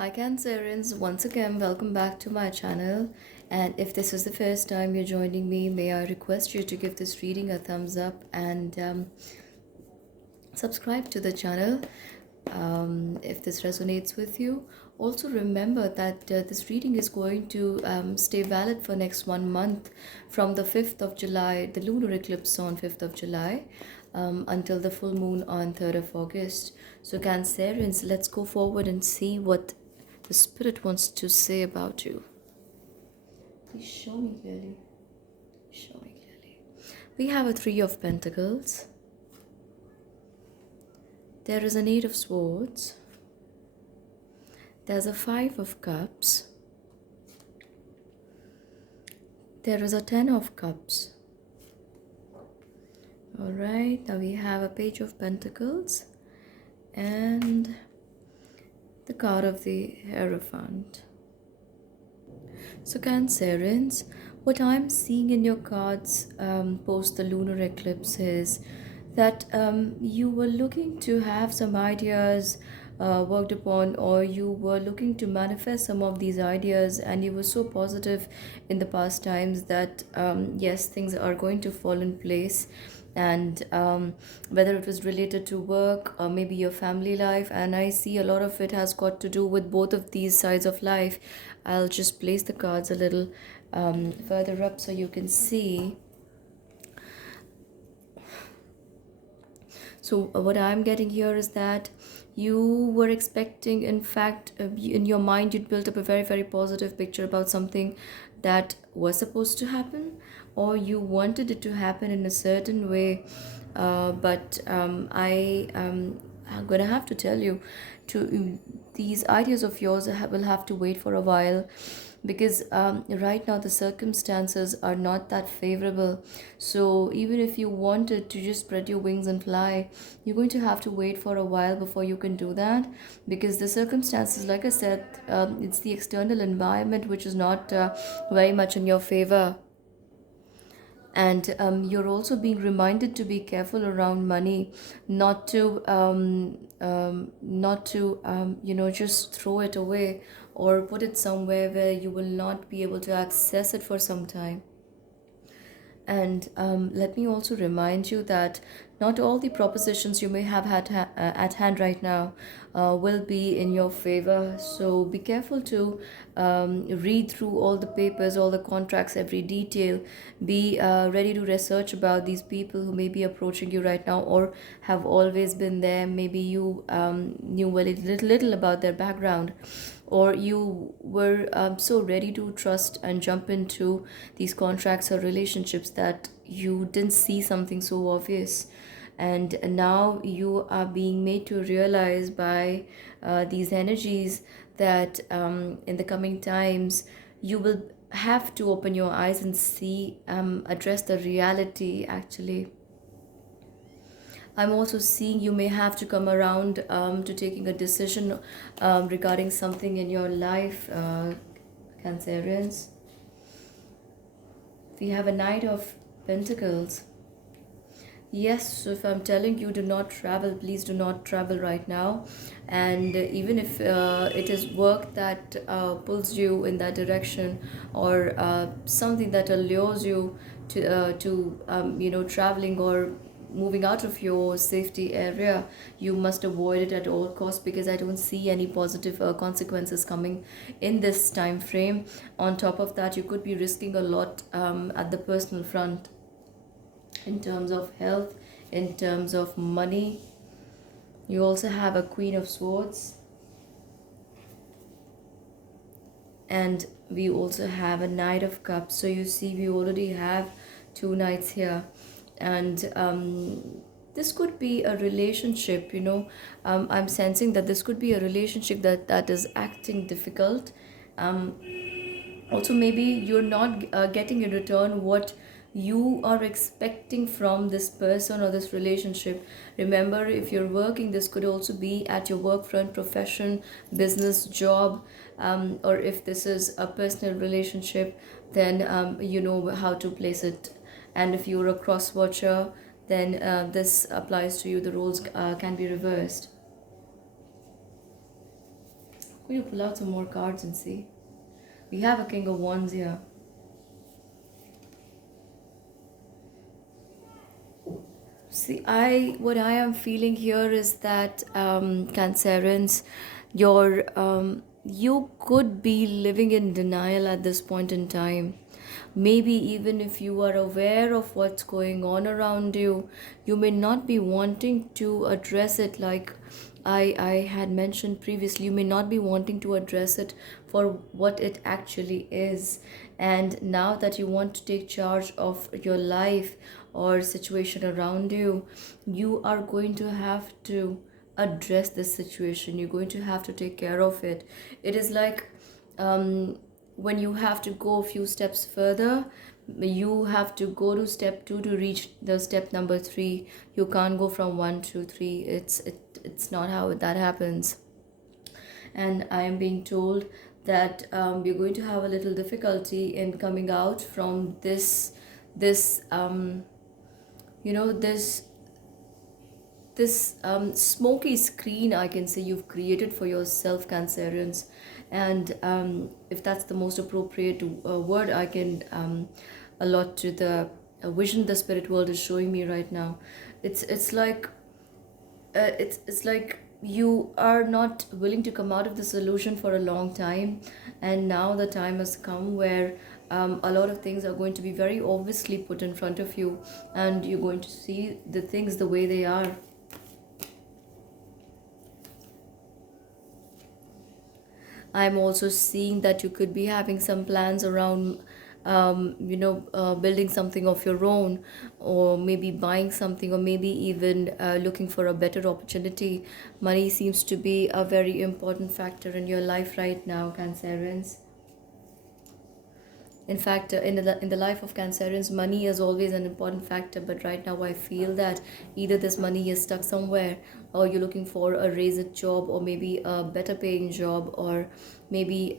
Hi Cancerians, once again welcome back to my channel, and if this is the first time you're joining me, may I request you to give this reading a thumbs up and subscribe to the channel if this resonates with you. Also remember that this reading is going to stay valid for next 1 month from the 5th of July, the lunar eclipse on 5th of July, until the full moon on 3rd of August. So Cancerians, let's go forward and see what the spirit wants to say about you. Please show me clearly. Show me clearly. We have a Three of Pentacles. There is an Eight of Swords. There's a Five of Cups. There is a Ten of Cups. Alright, now we have a Page of Pentacles and the card of the Hierophant. So Cancerians, what I'm seeing in your cards post the lunar eclipse is that you were looking to have some ideas worked upon, or you were looking to manifest some of these ideas, and you were so positive in the past times that yes, things are going to fall in place. And whether it was related to work or maybe your family life, and I see a lot of it has got to do with both of these sides of life. I'll just place the cards a little further up so you can see. So what I'm getting here is that you were expecting, in fact, in your mind, you'd built up a very, very positive picture about something that was supposed to happen, or you wanted it to happen in a certain way. I'm gonna have to tell you, to these ideas of yours will have to wait for a while, because right now the circumstances are not that favorable. So even if you wanted to just spread your wings and fly, you're going to have to wait for a while before you can do that, because the circumstances, like I said, it's the external environment which is not very much in your favor. And you're also being reminded to be careful around money, not to just throw it away or put it somewhere where you will not be able to access it for some time. And let me also remind you that not all the propositions you may have at hand right now will be in your favor. So be careful to read through all the papers, all the contracts, every detail. Be ready to research about these people who may be approaching you right now or have always been there. Maybe you knew very little about their background, or you were so ready to trust and jump into these contracts or relationships that you didn't see something so obvious. And now you are being made to realize by these energies that in the coming times you will have to open your eyes and see, address the reality actually. I'm also seeing you may have to come around to taking a decision regarding something in your life, Cancerians. We have a Knight of Pentacles. Yes, so if I'm telling you do not travel, please do not travel right now. And even if it is work that pulls you in that direction, or something that allures you to traveling or moving out of your safety area, you must avoid it at all costs, because I don't see any positive consequences coming in this time frame. On top of that, you could be risking a lot at the personal front, in terms of health, in terms of money. You also have a Queen of Swords, and we also have a Knight of Cups. So you see, we already have two knights here. And this could be a relationship, I'm sensing that this could be a relationship that is acting difficult. Also, maybe you're not getting in return what you are expecting from this person or this relationship. Remember, if you're working, this could also be at your work front, profession, business, job, or if this is a personal relationship, then you know how to place it. And if you're a cross watcher, then this applies to you. The roles can be reversed. We'll pull out some more cards and see. We have a King of Wands here. See, what I am feeling here is that Cancerians, you could be living in denial at this point in time. Maybe even if you are aware of what's going on around you, you may not be wanting to address it like I had mentioned previously. You may not be wanting to address it for what it actually is. And now that you want to take charge of your life or situation around you, you are going to have to address this situation. You're going to have to take care of it. It is like when you have to go a few steps further, you have to go to step two to reach the step number three. You can't go from one to three. It's not how that happens. And I am being told that you're going to have a little difficulty in coming out from this you know this smoky screen, I can say, you've created for yourself, Cancerians. And if that's the most appropriate word I can allot to the vision the spirit world is showing me right now, it's like it's like you are not willing to come out of the solution for a long time, and now the time has come where a lot of things are going to be very obviously put in front of you, and you're going to see the things the way they are. I'm also seeing that you could be having some plans around, building something of your own, or maybe buying something, or maybe even looking for a better opportunity. Money seems to be a very important factor in your life right now, Cancerians. In fact, in the life of Cancerians, money is always an important factor. But right now, I feel that either this money is stuck somewhere, or you're looking for a raised job, or maybe a better paying job, or maybe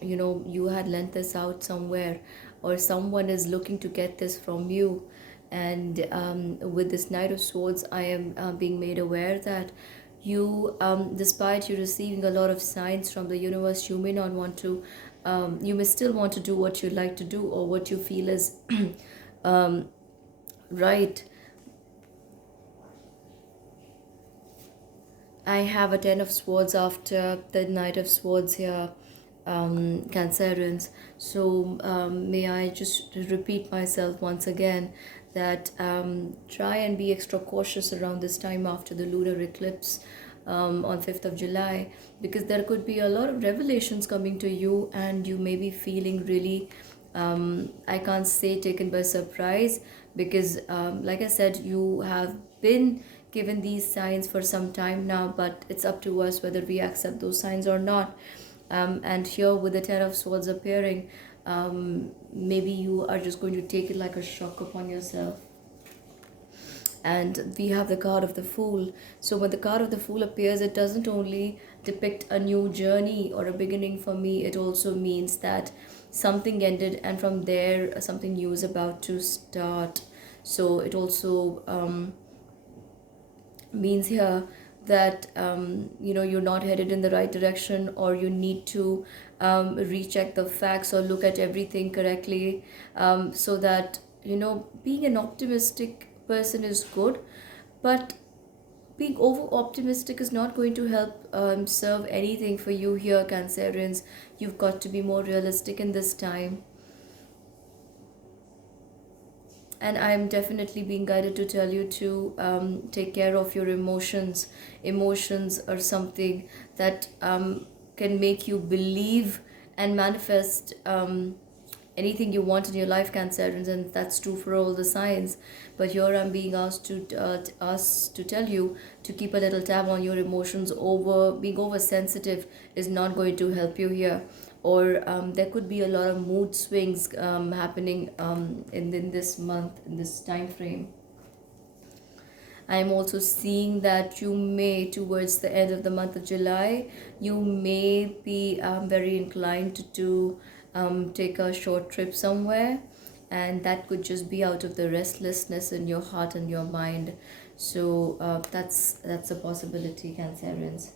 you had lent this out somewhere, or someone is looking to get this from you. And with this Knight of Swords, I am being made aware that you, despite you receiving a lot of signs from the universe, you may not want to, you may still want to do what you like to do, or what you feel is right. I have a Ten of Swords after the Knight of Swords here, Cancerians. So may I just repeat myself once again that try and be extra cautious around this time after the lunar eclipse on 5th of July, because there could be a lot of revelations coming to you, and you may be feeling really, I can't say taken by surprise, because like I said, you have been given these signs for some time now, but it's up to us whether we accept those signs or not. And here with the Ten of Swords appearing, maybe you are just going to take it like a shock upon yourself. And we have the card of the Fool. So when the card of the Fool appears, it doesn't only depict a new journey or a beginning for me, it also means that something ended, and from there something new is about to start. So it also means here that you're not headed in the right direction, or you need to recheck the facts or look at everything correctly, so that being an optimistic person is good, but being over optimistic is not going to help serve anything for you here, Cancerians. You've got to be more realistic in this time. And I'm definitely being guided to tell you to take care of your emotions. Emotions are something that can make you believe and manifest anything you want in your life, Cancerians, and that's true for all the signs. But here I'm being asked to tell you to keep a little tab on your emotions. Being oversensitive is not going to help you here, or there could be a lot of mood swings happening in this month, in this time frame. I am also seeing that you may, towards the end of the month of July, you may be very inclined to take a short trip somewhere, and that could just be out of the restlessness in your heart and your mind. So that's a possibility, Cancerians.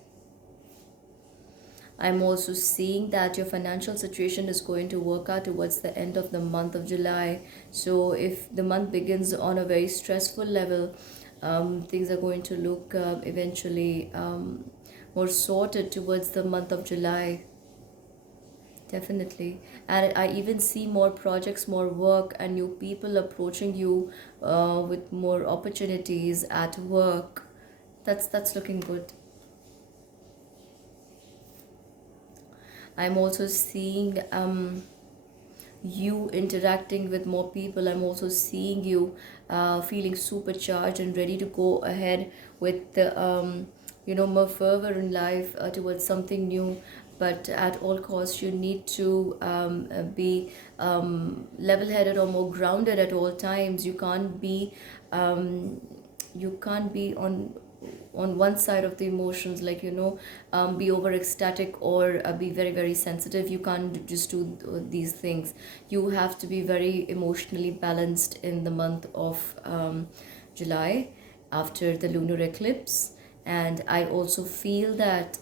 I'm also seeing that your financial situation is going to work out towards the end of the month of July. So if the month begins on a very stressful level, things are going to look eventually more sorted towards the month of July. Definitely. And I even see more projects, more work, and new people approaching you with more opportunities at work. That's looking good. I'm also seeing you interacting with more people. I'm also seeing you feeling supercharged and ready to go ahead with the more fervor in life towards something new. But at all costs, you need to be level-headed or more grounded at all times. Um, you can't be on one side of the emotions, like be over ecstatic or be very very sensitive. You can't just do these things. You have to be very emotionally balanced in the month of July, after the lunar eclipse. And I also feel that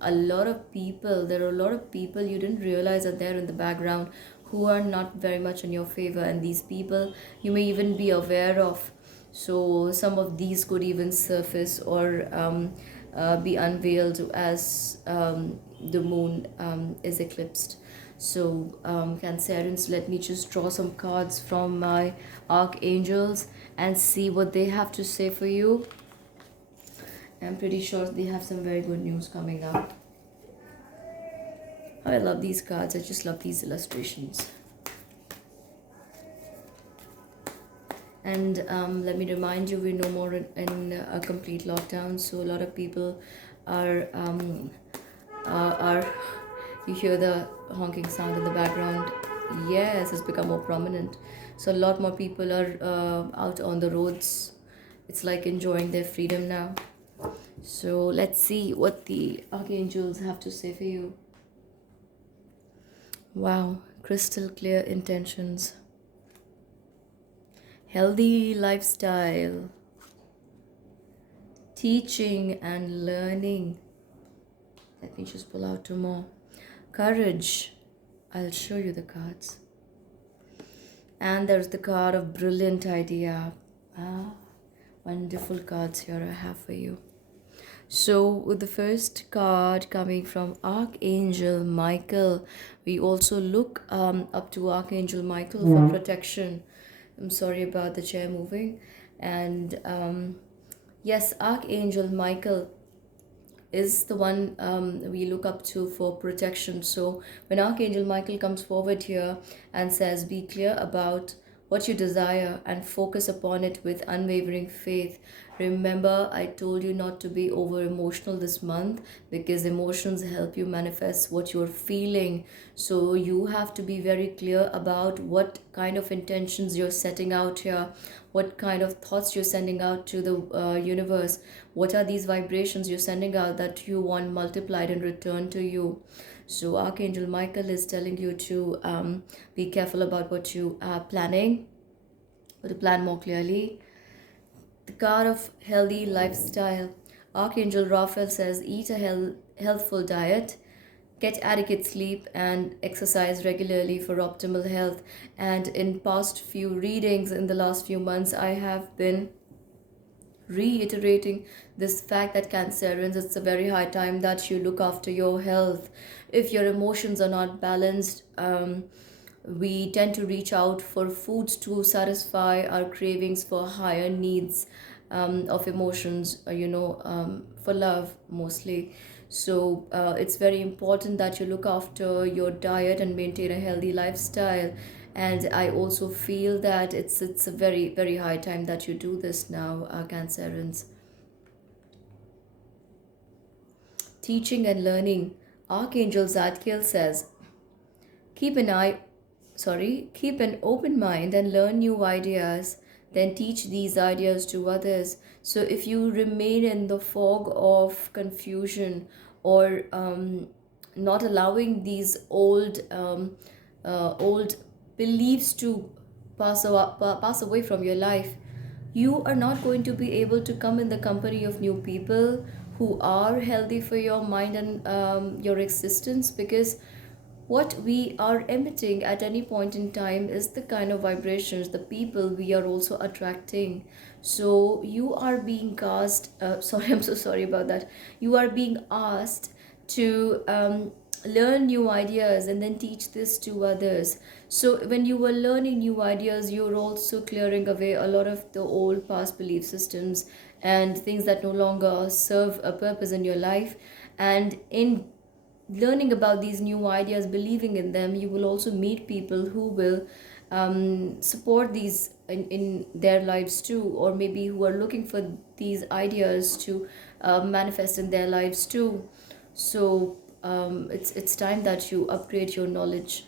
a lot of people there are a lot of people you didn't realize are there in the background, who are not very much in your favor, and these people you may even be aware of. So some of these could even surface or be unveiled as the moon is eclipsed. So, Cancerians, let me just draw some cards from my archangels and see what they have to say for you. I'm pretty sure they have some very good news coming up. I love these cards. I just love these illustrations. And let me remind you, we're no more in a complete lockdown. So a lot of people are you hear the honking sound in the background? Yes, it's become more prominent. So a lot more people are out on the roads. It's like enjoying their freedom now. So let's see what the archangels have to say for you. Wow, crystal clear intentions. Healthy lifestyle. Teaching and learning. Let me just pull out two more. Courage. I'll show you the cards. And there's the card of brilliant idea. Ah, wonderful cards here I have for you. So, with the first card coming from Archangel Michael, we also look up to Archangel Michael for protection. I'm sorry about the chair moving. And yes, Archangel Michael is the one we look up to for protection. So when Archangel Michael comes forward here and says, be clear about what you desire and focus upon it with unwavering faith. Remember, I told you not to be over emotional this month, because emotions help you manifest what you're feeling. So you have to be very clear about what kind of intentions you're setting out here, what kind of thoughts you're sending out to the universe. What are these vibrations you're sending out that you want multiplied in return to you? So Archangel Michael is telling you to be careful about what you are planning, or to plan more clearly. The card of healthy lifestyle. Archangel Raphael says, eat a healthful diet, get adequate sleep, and exercise regularly for optimal health. And in past few readings in the last few months, I have been reiterating this fact that Cancerians, it's a very high time that you look after your health. If your emotions are not balanced, we tend to reach out for foods to satisfy our cravings for higher needs of emotions, for love mostly. So it's very important that you look after your diet and maintain a healthy lifestyle. And I also feel that it's a very very high time that you do this now, Cancerians. Teaching and learning. Archangel Zadkiel says, keep an eye keep an open mind and learn new ideas, then teach these ideas to others. So if you remain in the fog of confusion, or not allowing these old beliefs to pass away from your life, you are not going to be able to come in the company of new people who are healthy for your mind and your existence, because what we are emitting at any point in time is the kind of vibrations, the people we are also attracting. So you are being cast, sorry, I'm so sorry about that. You are being asked to learn new ideas and then teach this to others. So when you were learning new ideas, you're also clearing away a lot of the old past belief systems and things that no longer serve a purpose in your life. And in learning about these new ideas, believing in them, you will also meet people who will support these in their lives too, or maybe who are looking for these ideas to manifest in their lives too. So it's time that you upgrade your knowledge.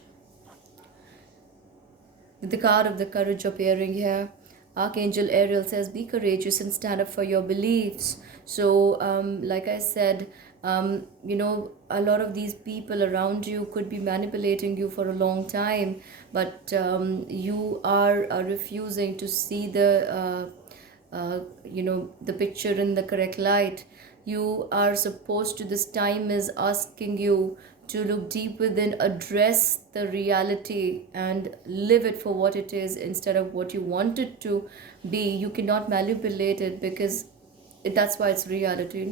With the card of the courage appearing here, Archangel Ariel says, be courageous and stand up for your beliefs. So, like I said, a lot of these people around you could be manipulating you for a long time, but you are refusing to see the picture in the correct light. You are supposed to, this time is asking you to look deep within, address the reality and live it for what it is instead of what you want it to be. You cannot manipulate it, because that's why it's reality,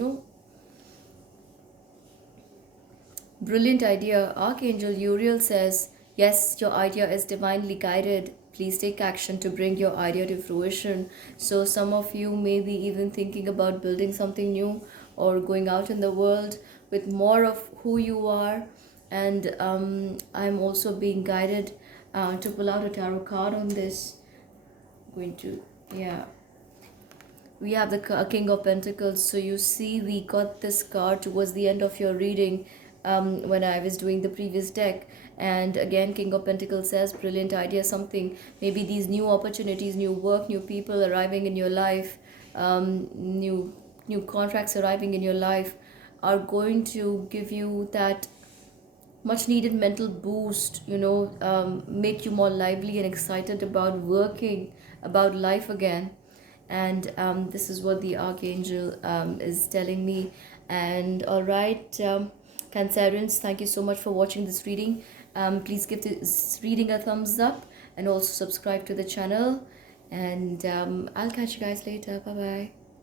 Brilliant idea. Archangel Uriel says, yes, your idea is divinely guided. Please take action to bring your idea to fruition. So, some of you may be even thinking about building something new or going out in the world with more of who you are. And I'm also being guided to pull out a tarot card on this. Going to, yeah, we have the King of Pentacles. So you see, we got this card towards the end of your reading when I was doing the previous deck. And again, King of Pentacles says, brilliant idea, something, maybe these new opportunities, new work, new people arriving in your life, new contracts arriving in your life are going to give you that much needed mental boost, make you more lively and excited about working, about life again. And this is what the archangel is telling me. And all right, Cancerians, thank you so much for watching this reading. Please give this reading a thumbs up and also subscribe to the channel. And I'll catch you guys later. Bye bye.